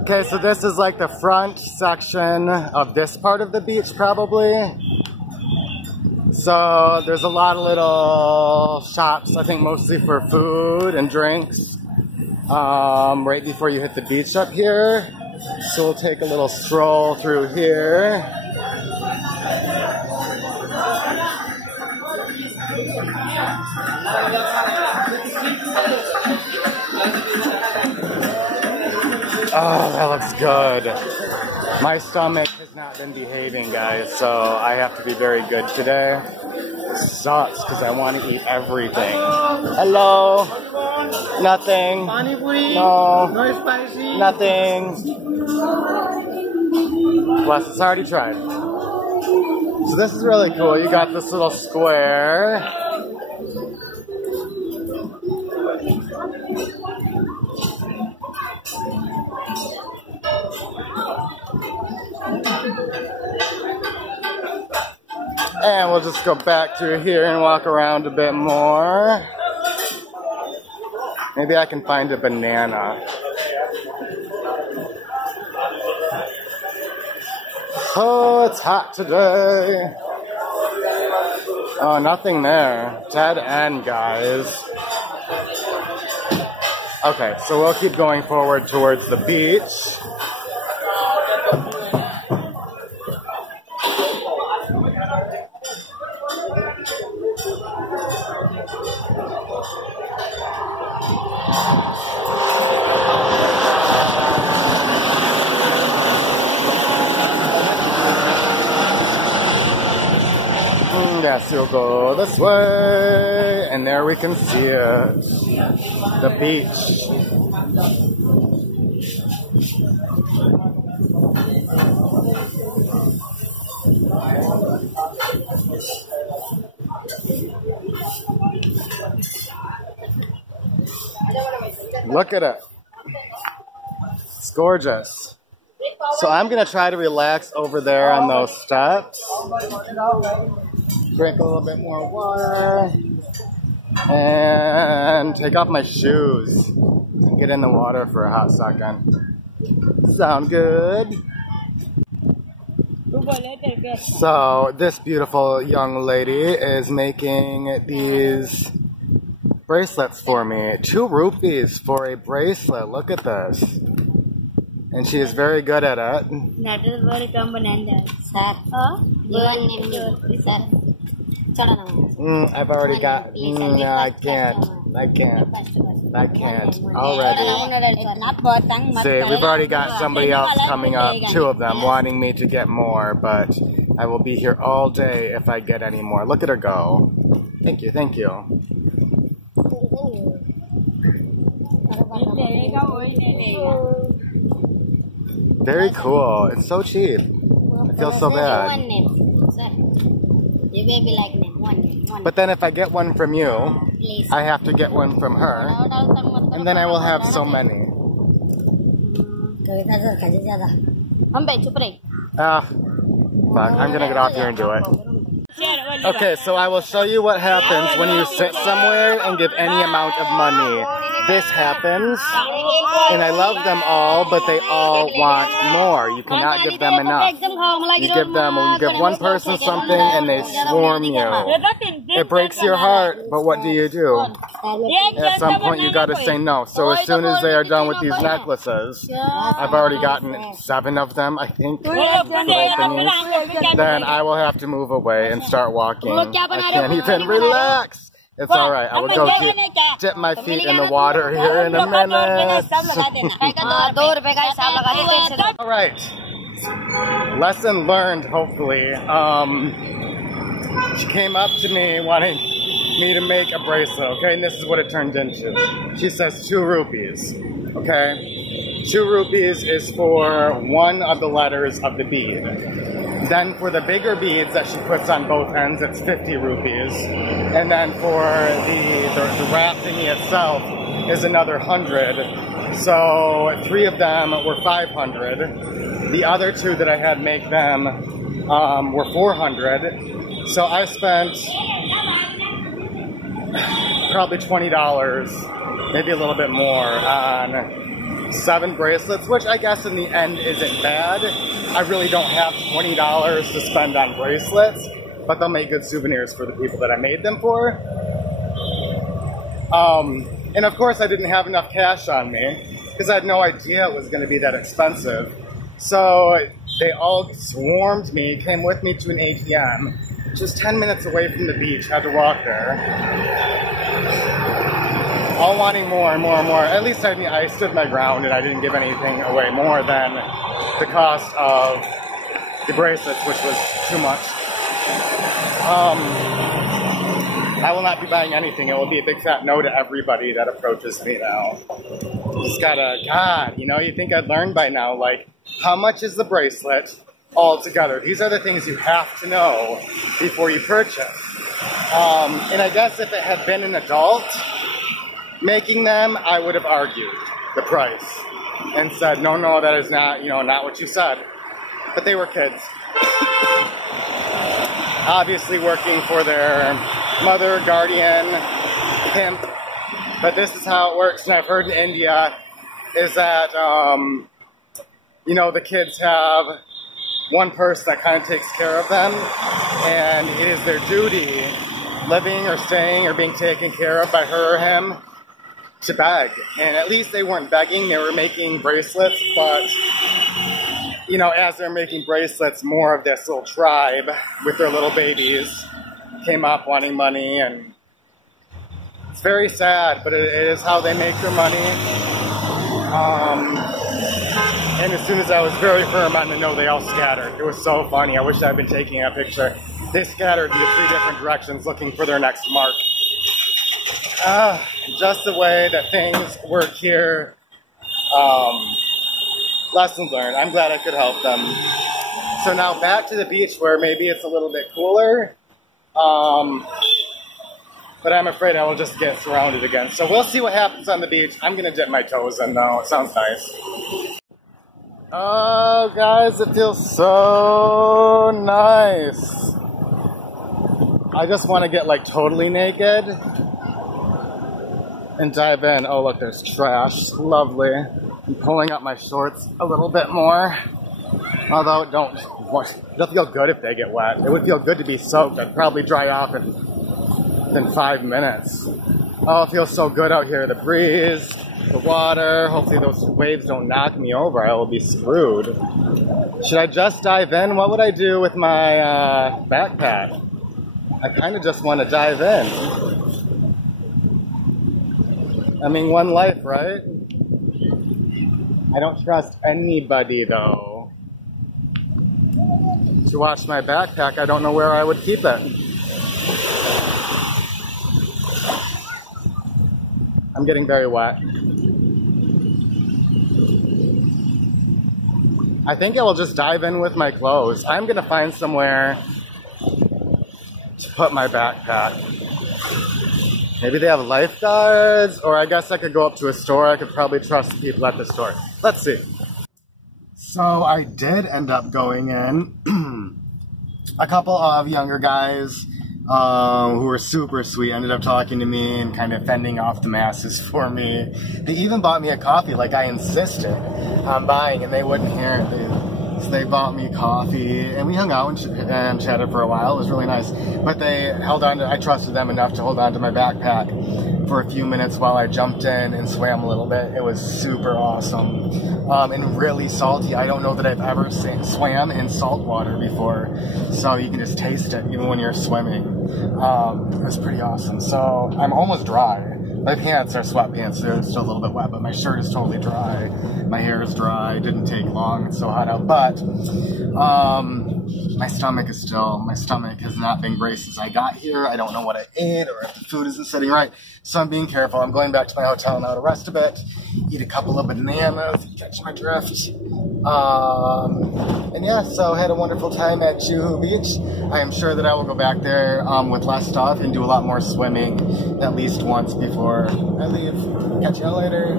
Okay, so this is like the front section of this part of the beach probably. So there's a lot of little shops, I think mostly for food and drinks, right before you hit the beach up here. So we'll take a little stroll through here. Oh, that looks good. My stomach has not been behaving, guys, so I have to be very good today. Sucks, because I want to eat everything. Hello? Nothing. No. No spicy. Nothing. Plus, it's already tried. So this is really cool. You got this little square. And we'll just go back through here and walk around a bit more. Maybe I can find a banana. Oh, it's hot today. Oh, nothing there. Dead end, guys. Okay, so we'll keep going forward towards the beach. Yes, you'll go this way, and there we can see it, the beach. Look at it. It's gorgeous. So I'm going to try to relax over there on those steps. Drink a little bit more water. And take off my shoes. Get in the water for a hot second. Sound good? So this beautiful young lady is making these bracelets for me. 2 rupees for a bracelet. Look at this. And she is very good at it. I've already got. I can't already. See, we've already got somebody else coming up, 2 of them, wanting me to get more, but I will be here all day if I get any more. Look at her go. Thank you, thank you. Very cool. It's so cheap. I feel so bad. But then if I get one from you, I have to get one from her, and then I will have so many. Fuck, I'm gonna get off here and do it. Okay, so I will show you what happens when you sit somewhere and give any amount of money. This happens, and I love them all, but they all want more. You cannot give them enough. You give one person something and they swarm you. It breaks your heart, but what do? At some point you gotta say no. So as soon as they are done with these necklaces, I've already gotten 7 of them, I think, then I will have to move away and start walking. I can't even relax. It's alright, I will go dip my feet in the water here in a minute. Alright, lesson learned, hopefully. She came up to me wanting me to make a bracelet, okay? And this is what it turned into. She says 2 rupees, okay? 2 rupees is for one of the letters of the bead. Then for the bigger beads that she puts on both ends, it's 50 rupees. And then for the wrap thingy itself is another 100. So 3 of them were 500. The other 2 that I had make them were 400. So I spent probably $20, maybe a little bit more, on 7 bracelets, which I guess in the end isn't bad. I really don't have $20 to spend on bracelets, but they'll make good souvenirs for the people that I made them for. And of course I didn't have enough cash on me because I had no idea it was going to be that expensive. So they all swarmed me, came with me to an ATM, just 10 minutes away from the beach, had to walk there. All wanting more and more and more. At least I stood my ground and I didn't give anything away more than the cost of the bracelets, which was too much. I will not be buying anything. It will be a big fat no to everybody that approaches me now. Just gotta, God, you know, you think I'd learn by now, like, how much is the bracelet altogether? These are the things you have to know before you purchase. And I guess if it had been an adult making them, I would have argued the price and said, no, no, that is not, you know, not what you said. But they were kids. Obviously working for their mother, guardian, pimp. But this is how it works, and I've heard in India, is that, you know, the kids have one person that kind of takes care of them, and it is their duty, living or staying or being taken care of by her or him, to beg. And at least they weren't begging, they were making bracelets, but, you know, as they're making bracelets, more of this little tribe with their little babies came up wanting money, and it's very sad, but it is how they make their money. And as soon as I was very firm on the no, they all scattered. It was so funny. I wish I had been taking a picture. They scattered into 3 different directions looking for their next mark. Just the way that things work here. Lessons learned. I'm glad I could help them. So now back to the beach where maybe it's a little bit cooler. But I'm afraid I will just get surrounded again. So we'll see what happens on the beach. I'm going to dip my toes in though. It sounds nice. Oh, guys, it feels so nice. I just want to get like totally naked and dive in. Oh, look, there's trash. Lovely. I'm pulling up my shorts a little bit more. Although it'll feel good if they get wet. It would feel good to be soaked. I'd probably dry off in 5 minutes. Oh, it feels so good out here. The breeze, the water. Hopefully those waves don't knock me over. I will be screwed. Should I just dive in? What would I do with my backpack? I kind of just want to dive in. I mean, one life, right? I don't trust anybody, though. To watch my backpack, I don't know where I would keep it. I'm getting very wet. I think I will just dive in with my clothes. I'm gonna find somewhere to put my backpack. Maybe they have lifeguards, or I guess I could go up to a store. I could probably trust the people at the store. Let's see. So I did end up going in. A couple of younger guys who were super sweet ended up talking to me and kind of fending off the masses for me. They even bought me a coffee, like I insisted on buying, and they wouldn't hear it. So they bought me coffee, and we hung out and chatted for a while. It was really nice. But they held on to, I trusted them enough to hold on to my backpack for a few minutes while I jumped in and swam a little bit. It was super awesome and really salty. I don't know that I've ever swam in salt water before, so you can just taste it even when you're swimming. It was pretty awesome. So I'm almost dry. My pants are sweatpants, they're still a little bit wet, but my shirt is totally dry. My hair is dry. It didn't take long. It's so hot out. But my stomach has not been great since I got here. I don't know what I ate or if the food isn't sitting right. So I'm being careful. I'm going back to my hotel now to rest a bit, eat a couple of bananas, catch my drift. And yeah, so I had a wonderful time at Juhu Beach. I am sure that I will go back there with less stuff and do a lot more swimming at least once before I leave. Catch y'all later.